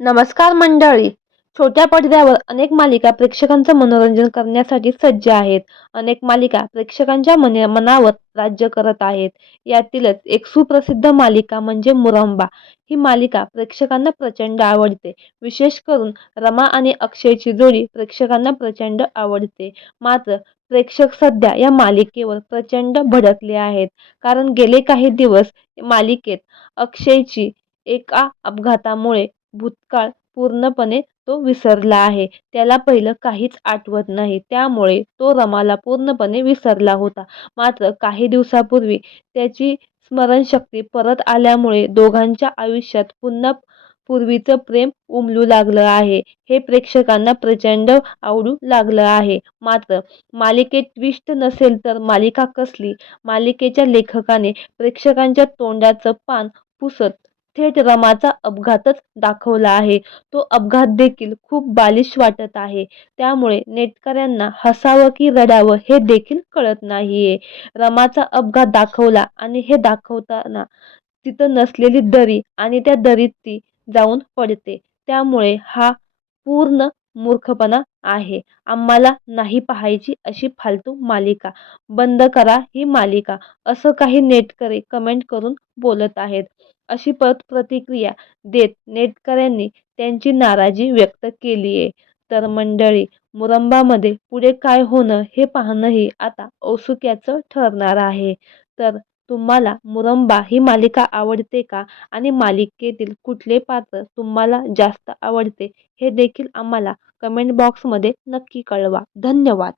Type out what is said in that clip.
नमस्कार मंडळी. छोट्या पडद्यावर अनेक मालिका प्रेक्षकांचं मनोरंजन करण्यासाठी सज्ज आहेत. अनेक मालिका प्रेक्षकांच्या मनावर राज्य करत आहेत. यातीलच एक सुप्रसिद्ध मालिका म्हणजे मुरंबा. ही मालिका प्रेक्षकांना प्रचंड आवडते. विशेष करून रमा आणि अक्षयची जोडी प्रेक्षकांना प्रचंड आवडते. मात्र प्रेक्षक सध्या या मालिकेवर प्रचंड भडकले आहेत. कारण गेले काही दिवस मालिकेत अक्षयची एका अपघातामुळे भूतकाळ पूर्णपणे तो विसरला आहे. त्याला पहिलं काहीच आठवत नाही. त्यामुळे तो रमाला पूर्णपणे विसरला होता. मात्र काही दिवसापूर्वी त्याची स्मरणशक्ती परत आल्यामुळे दोघांच्या आयुष्यात पुन्हा पूर्वीचं प्रेम उमलू लागलं आहे. हे प्रेक्षकांना प्रचंड आवडू लागलं आहे. मात्र मालिकेत ट्विस्ट नसेल तर मालिका कसली? मालिकेच्या लेखकाने प्रेक्षकांच्या तोंडाचं पान पुसत थेट रमाचा अपघातच दाखवला आहे. तो अपघात देखील खूप बालिश वाटत आहे. त्यामुळे नेटकऱ्यांना हसावं की रडावं हे देखील कळत नाहीये. रमाचा अपघात दाखवला आणि हे दाखवताना तिथं नसलेली दरी आणि त्या दरीत ती जाऊन पडते. त्यामुळे हा पूर्ण मूर्खपणा आहे. आम्हाला नाही पाहायची अशी फालतू मालिका. बंद करा ही मालिका, असं काही नेटकरी कमेंट करून बोलत आहेत. अशी प्रतिक्रिया देत नेटकऱ्यांनी त्यांची नाराजी व्यक्त केलीये. तर मंडळी, मुरंबामध्ये पुढे काय होणं हे पाहणंही आता औत्सुक्याचं ठरणार आहे. तर तुम्हाला मुरंबा ही मालिका आवडते का? आणि मालिकेतील कुठले पात्र तुम्हाला जास्त आवडते हे देखील आम्हाला कमेंट बॉक्समध्ये नक्की कळवा. धन्यवाद.